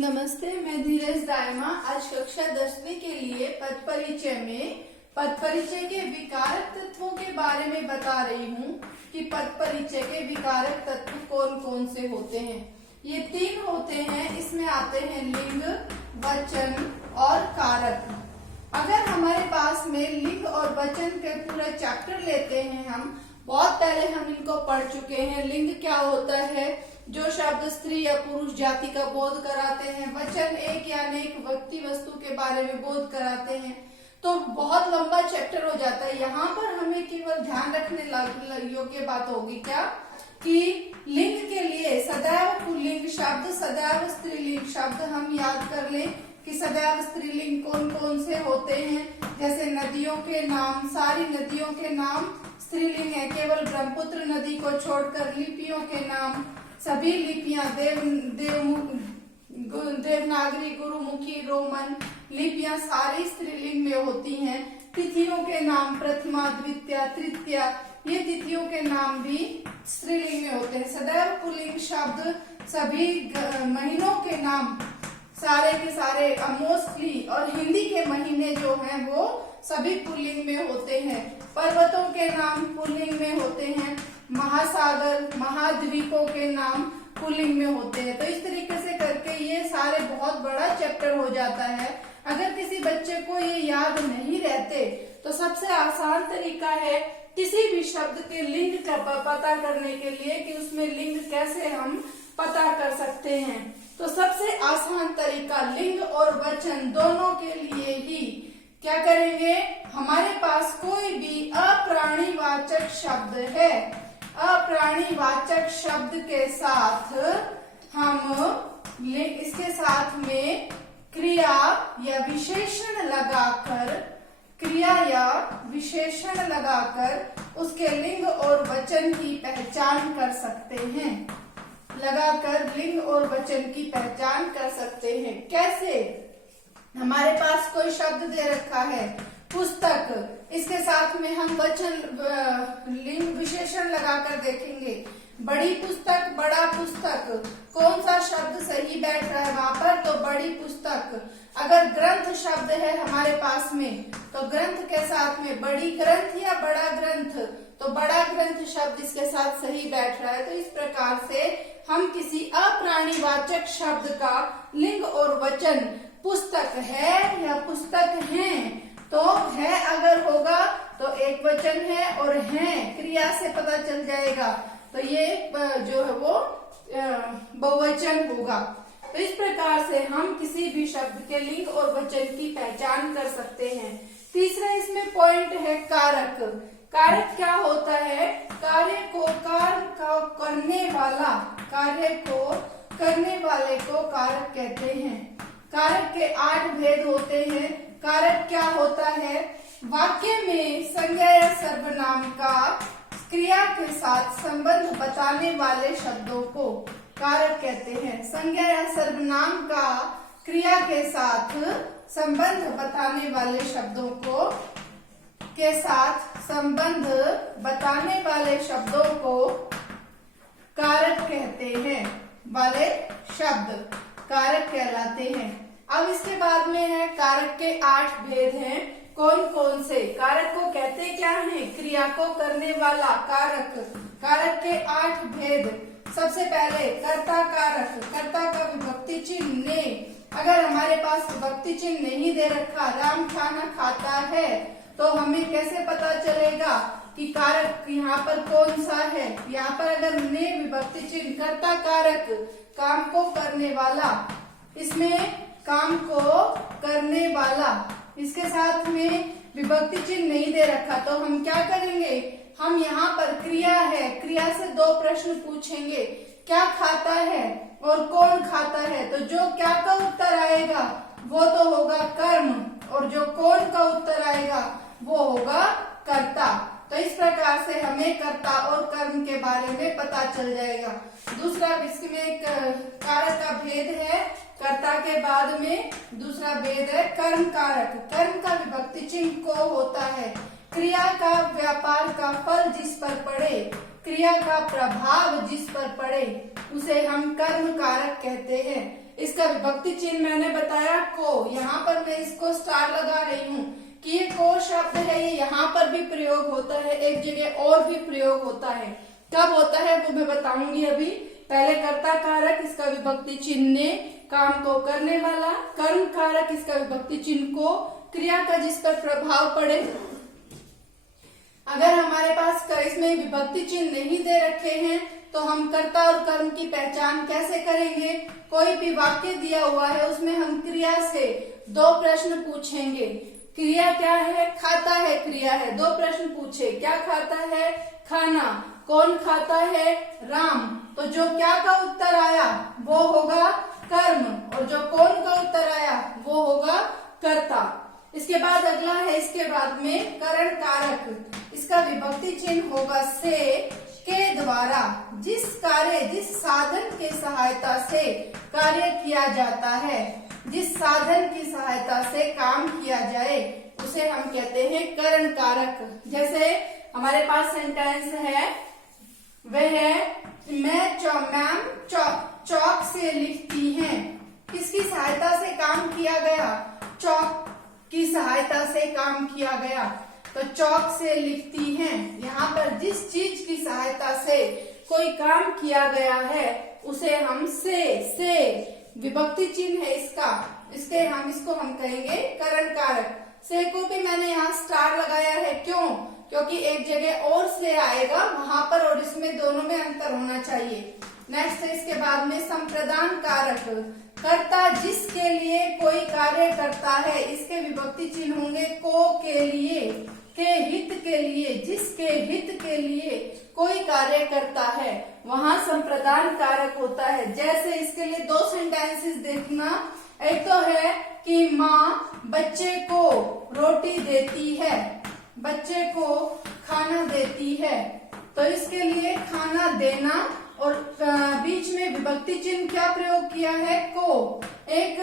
नमस्ते, मैं धीरज दायमा आज कक्षा 10वीं के लिए पद परिचय में पद परिचय के विकारक तत्वों के बारे में बता रही हूँ कि पद परिचय के विकारक तत्व कौन कौन से होते हैं। ये 3 होते हैं। इसमें आते हैं लिंग, वचन और कारक। अगर हमारे पास में लिंग और वचन के पूरे चैप्टर लेते हैं, हम बहुत पहले हम इनको पढ़ चुके हैं। लिंग क्या होता है, जो शब्द स्त्री या पुरुष जाति का बोध कराते हैं। वचन एक या अनेक व्यक्ति वस्तु के बारे में बोध कराते हैं। तो बहुत लंबा चैप्टर हो जाता है। यहाँ पर हमें केवल ध्यान रखने योग्य बात होगी क्या कि लिंग के लिए सदैव पुल्लिंग शब्द, सदैव स्त्रीलिंग शब्द हम याद कर लें कि सदैव स्त्रीलिंग कौन कौन से होते हैं। जैसे नदियों के नाम, सारी नदियों के नाम स्त्रीलिंग है। केवल ब्रह्मपुत्र नदी को छोड़कर लिपियों के नाम, सभी लिपियां देवनागरी, गुरुमुखी, रोमन लिपियां सारी स्त्रीलिंग में होती हैं। तिथियों के नाम प्रथमा, द्वितीया, तृतीया, ये तिथियों के नाम भी स्त्रीलिंग में होते हैं। सदैव पुल्लिंग शब्द सभी महीनों के नाम सारे के सारे मोस्टली और हिंदी के महीने जो हैं वो सभी पुल्लिंग में होते हैं। पर्वतों के नाम पुल्लिंग में होते हैं। महासागर, महाद्वीपों के नाम पुल्लिंग में होते हैं। तो इस तरीके से करके ये सारे बहुत बड़ा चैप्टर हो जाता है। अगर किसी बच्चे को ये याद नहीं रहते तो सबसे आसान तरीका है किसी भी शब्द के लिंग का पता करने के लिए कि उसमें लिंग कैसे हम पता कर सकते हैं। तो सबसे आसान तरीका लिंग और वचन दोनों के लिए ही क्या करेंगे, हमारे पास कोई भी अप्राणीवाचक शब्द है, अप्राणीवाचक शब्द के साथ हम इसके साथ में क्रिया या विशेषण लगाकर उसके लिंग और वचन की पहचान कर सकते हैं। लगाकर लिंग और वचन की पहचान कर सकते हैं। कैसे? हमारे पास कोई शब्द दे रखा है पुस्तक, इसके साथ में हम वचन लिंग विशेषण लगाकर देखेंगे। बड़ी पुस्तक, बड़ा पुस्तक, कौन सा शब्द सही बैठ रहा है वहां पर, तो बड़ी पुस्तक। अगर ग्रंथ शब्द है हमारे पास में तो ग्रंथ के साथ में बड़ी ग्रंथ या बड़ा ग्रंथ, तो बड़ा ग्रंथ शब्द इसके साथ सही बैठ रहा है। तो इस प्रकार से हम किसी अप्राणीवाचक शब्द का लिंग और वचन पुस्तक है या पुस्तक हैं, तो है अगर होगा तो एक वचन है और हैं क्रिया से पता चल जाएगा, तो ये जो है वो बहुवचन होगा। तो इस प्रकार से हम किसी भी शब्द के लिंग और वचन की पहचान कर सकते हैं। तीसरा इसमें पॉइंट है कारक। कारक क्या होता है? कार्य को करने वाले को कारक कहते हैं। कारक के 8 भेद होते हैं। कारक क्या होता है? वाक्य में संज्ञा या सर्वनाम का क्रिया के साथ संबंध बताने वाले शब्दों को कारक कहते हैं। संज्ञा या सर्वनाम का क्रिया के साथ संबंध बताने वाले शब्दों को कारक कहते हैं। वाले शब्द कारक कहलाते हैं। अब इसके बाद में है कारक के 8 भेद हैं। कौन कौन से? कारक को कहते क्या है? क्रिया को करने वाला कारक। कारक के 8 भेद। सबसे पहले कर्ता कारक। कर्ता का विभक्ति चिन्ह ने। अगर हमारे पास विभक्ति चिन्ह नहीं दे रखा, राम खाना खाता है, तो हमें कैसे पता चलेगा कि कारक यहाँ पर कौन सा है? यहाँ पर अगर ने विभक्ति चिन्ह, कर्ता कारक, काम को करने वाला, इसमें काम को करने वाला, इसके साथ में विभक्ति चिन्ह नहीं दे रखा, तो हम क्या करेंगे? हम यहाँ पर क्रिया है, क्रिया से 2 प्रश्न पूछेंगे, क्या खाता है और कौन खाता है। तो जो क्या का उत्तर आएगा वो तो होगा कर्म, और जो कौन का उत्तर आएगा वो होगा कर्ता। तो इस प्रकार से हमें कर्ता और कर्म के बारे में पता चल जाएगा। दूसरा इसमें कारक का भेद है। कर्ता के बाद में दूसरा भेद है कर्म कारक। कर्म का विभक्ति चिन्ह को होता है। क्रिया का व्यापार का फल जिस पर पड़े, क्रिया का प्रभाव जिस पर पड़े, उसे हम कर्म कारक कहते हैं। इसका इसका विभक्ति चिन्ह मैंने बताया को, यहाँ पर मैं इसको स्टार लगा रही हूँ कि ये को शब्द है, ये यहाँ पर भी प्रयोग होता है, एक जगह और भी प्रयोग होता है। कब होता है वो मैं बताऊंगी अभी। पहले कर्ता कारक, इसका विभक्ति चिन्ह ने, काम को करने वाला, कर्म कारक, इसका विभक्ति चिन्ह को, क्रिया का जिस पर प्रभाव पड़े। अगर हमारे पास इसमें विभक्ति चिन्ह नहीं दे रखे हैं तो हम कर्ता और कर्म की पहचान कैसे करेंगे। कोई भी वाक्य दिया हुआ है उसमें हम क्रिया से 2 प्रश्न पूछेंगे। क्रिया क्या है, खाता है क्रिया है, 2 प्रश्न पूछे, क्या खाता है, खाना, कौन खाता है, राम। तो जो क्या का उत्तर आया वो होगा कर्म, और जो कौन का उत्तर आया वो होगा कर्ता। इसके बाद अगला है, इसके बाद में करण कारक, इसका विभक्ति चिन्ह होगा से, के द्वारा जिस कार्य, जिस साधन के सहायता से कार्य किया जाता है, जिस साधन की सहायता से काम किया जाए उसे हम कहते हैं करण कारक। जैसे हमारे पास सेंटेंस है, वह मैम चौक से लिखती हैं। किसकी सहायता से काम किया गया, चौक की सहायता से काम किया गया, तो चौक से लिखती हैं। यहाँ पर जिस चीज की सहायता से कोई काम किया गया है उसे हम से विभक्ति चिन्ह है इसका, इसको हम कहेंगे करण कारक। से को भी मैंने यहाँ स्टार लगाया है, क्यों, क्योंकि एक जगह और से आएगा वहां पर, और इसमें दोनों में अंतर होना चाहिए। नेक्स्ट है इसके बाद में संप्रदान कारक, कर्ता जिसके लिए कोई कार्य करता है, इसके विभक्ति चिन्ह होंगे को, के लिए, के हित के लिए, जिसके हित के लिए कोई कार्य करता है वहां संप्रदान कारक होता है। जैसे इसके लिए 2 सेंटेंसेस देखना, एक तो है कि माँ बच्चे को रोटी देती है, बच्चे को खाना देती है, तो इसके लिए खाना देना, और बीच में विभक्ति चिन्ह क्या प्रयोग किया है, को। एक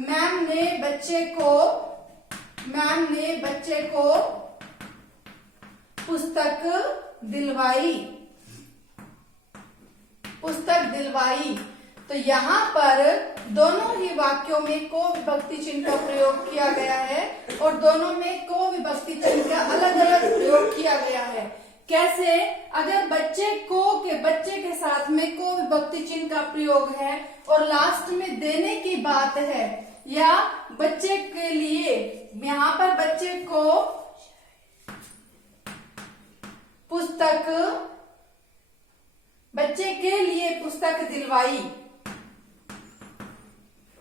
मैम ने बच्चे को पुस्तक दिलवाई, तो यहाँ पर दोनों ही वाक्यों में को विभक्ति चिन्ह का प्रयोग किया गया है, और दोनों में को विभक्ति चिन्ह का अलग अलग प्रयोग किया गया है। कैसे, अगर बच्चे के साथ में को विभक्ति चिन्ह का प्रयोग है और लास्ट में देने की बात है, या बच्चे के लिए, यहाँ पर बच्चे को बच्चे के लिए पुस्तक दिलवाई,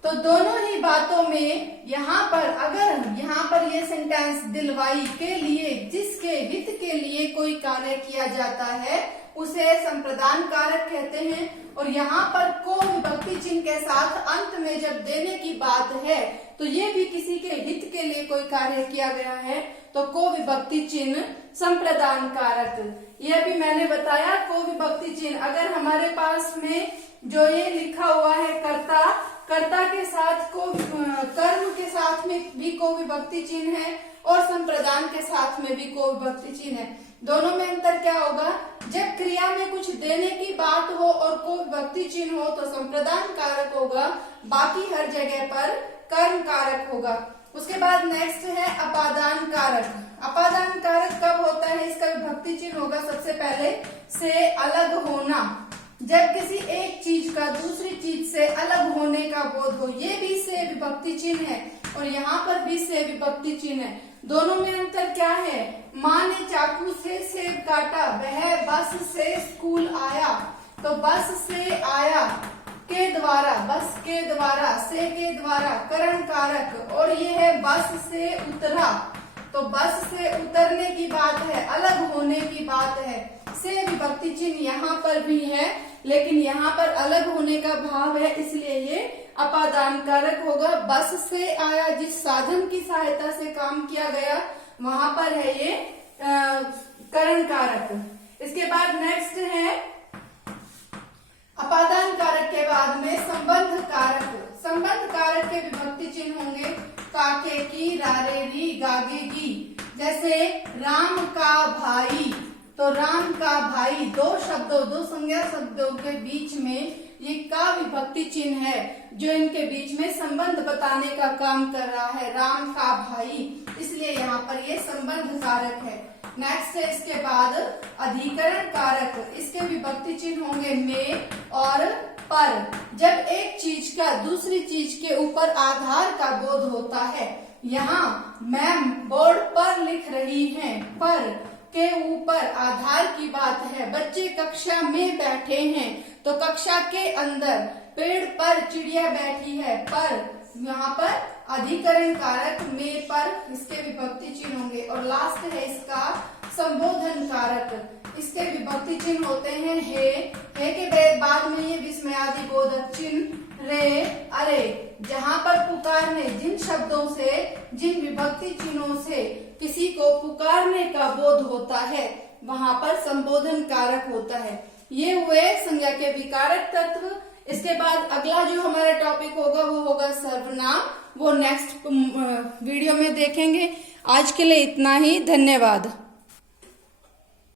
तो दोनों ही बातों में यहाँ पर ये सेंटेंस दिलवाई के लिए, जिसके हित के लिए कोई कार्य किया जाता है उसे संप्रदान कारक कहते हैं। और यहाँ पर को विभक्ति चिन्ह के साथ अंत में जब देने की बात है तो ये भी किसी के हित के लिए कोई कार्य किया गया है, तो को विभक्ति चिन्ह संप्रदान कारक। यह भी मैंने बताया को विभक्ति चिन्ह, अगर हमारे पास में जो ये लिखा हुआ है कर्ता के साथ को, कर्म के साथ में भी को विभक्ति चिन्ह है, और संप्रदान के साथ में भी को विभक्ति चिन्ह है। दोनों में अंतर क्या होगा, जब क्रिया में कुछ देने की बात हो और को विभक्ति चिन्ह हो तो संप्रदान कारक होगा, बाकी हर जगह पर कर्म कारक होगा। उसके बाद नेक्स्ट है अपादान कारक। अपादान कारक कब होता है, इसका विभक्ति चिन्ह होगा सबसे पहले से अलग होना, जब किसी एक चीज का दूसरी चीज से अलग होने का बोध हो, ये भी से विभक्ति चिन्ह है, और यहाँ पर भी से विभक्ति चिन्ह है। दोनों में अंतर क्या है, माँ ने चाकू से सेब काटा, वह बस से स्कूल आया, तो बस से आया के द्वारा, बस के द्वारा, से के द्वारा करण कारक, और ये है बस से उतरा, तो बस से उतरने की बात है, अलग होने की बात है। से विभक्ति चिन्ह यहाँ पर भी है, लेकिन यहाँ पर अलग होने का भाव है, इसलिए ये अपादान कारक होगा। बस से आया, जिस साधन की सहायता से काम किया गया वहां पर है ये करण कारक। इसके बाद नेक्स्ट है अपादान कारक के बाद में संबंध कारक। संबंध कारक के विभक्ति चिन्ह होंगे काके की, रारे री, गागे गी। जैसे राम का भाई, तो राम का भाई, दो संज्ञा शब्दों के बीच में ये का विभक्ति चिन्ह है जो इनके बीच में संबंध बताने का काम कर रहा है। राम का भाई, इसलिए यहाँ पर ये संबंध कारक है। नेक्स्ट है इसके बाद अधिकरण कारक। इसके विभक्ति चिन्ह होंगे में और पर। जब एक चीज का दूसरी चीज के ऊपर आधार का बोध होता है, यहाँ मैम बोर्ड पर लिख रही हैं, पर के ऊपर आधार की बात है। बच्चे कक्षा में बैठे हैं तो कक्षा के अंदर पेड़ पर चिड़िया बैठी है, पर यहाँ पर अधिकरण कारक में पर, इसके विभक्ति चिन्ह होंगे। और लास्ट है इसका संबोधन कारक। इसके विभक्ति चिन्ह होते हैं हे के बाद में ये विस्मयादि बोधक चिन्ह रे, अरे। जहाँ पर पुकारने, जिन शब्दों से, जिन विभक्ति चिन्हों से किसी को पुकारने का बोध होता है, वहां पर संबोधन कारक होता है। ये हुए संज्ञा के विकारक तत्व। इसके बाद अगला जो हमारा टॉपिक होगा वो होगा सर्वनाम। वो नेक्स्ट वीडियो में देखेंगे। आज के लिए इतना ही, धन्यवाद।